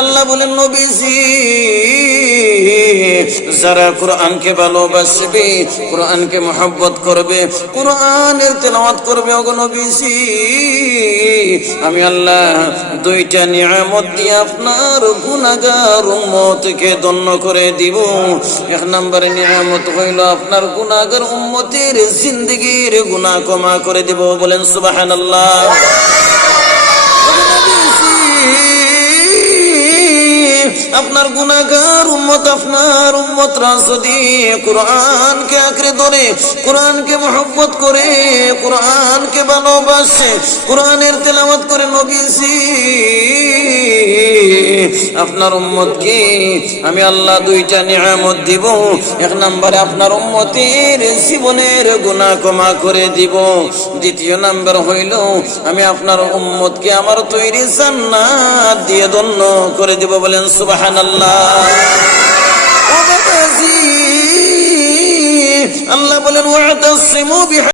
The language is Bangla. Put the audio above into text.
আল্লাহ বলেন নবীজি যারা কোরআনকে ভালোবাসবে, কোরআনকে মহব্বত করবে, কোরআনের তেলাওয়াত করবে, ওগো নবীজি আমি আল্লাহ দুইটা নিয়ামত দিয়ে আপনার গুনাহগার উম্মতকে ধন্য করে দিব। এক নম্বরে নিয়ামত হইল আপনার গুনাহগার উম্মতের জিন্দেগীর গুনাহ ক্ষমা করে দেব। বলেন সুবহানাল্লাহ। আপনার গুনাহগার উম্মত, আপনার উম্মতরা যদি কোরআনকে আঁকড়ে ধরে, কোরআনকে মহব্বত করে, কোরআনকে ভালোবাসে, কোরআনের তেলাওয়াত করে, নবীজি আপনার উম্মতকে আমি আল্লাহ দুইটা নিয়ামত দিব। এক নম্বরে আপনার উম্মতের জীবনের গুনাহ ক্ষমা করে দিব। দ্বিতীয় নাম্বার হইল আমি আপনার উম্মতকে আমার তৈরি জান্নাত দিয়ে ধন্য করে দিব। বলেন সুবহানাল্লাহ। আল্লাহ বলেন ওয়াতাসিমু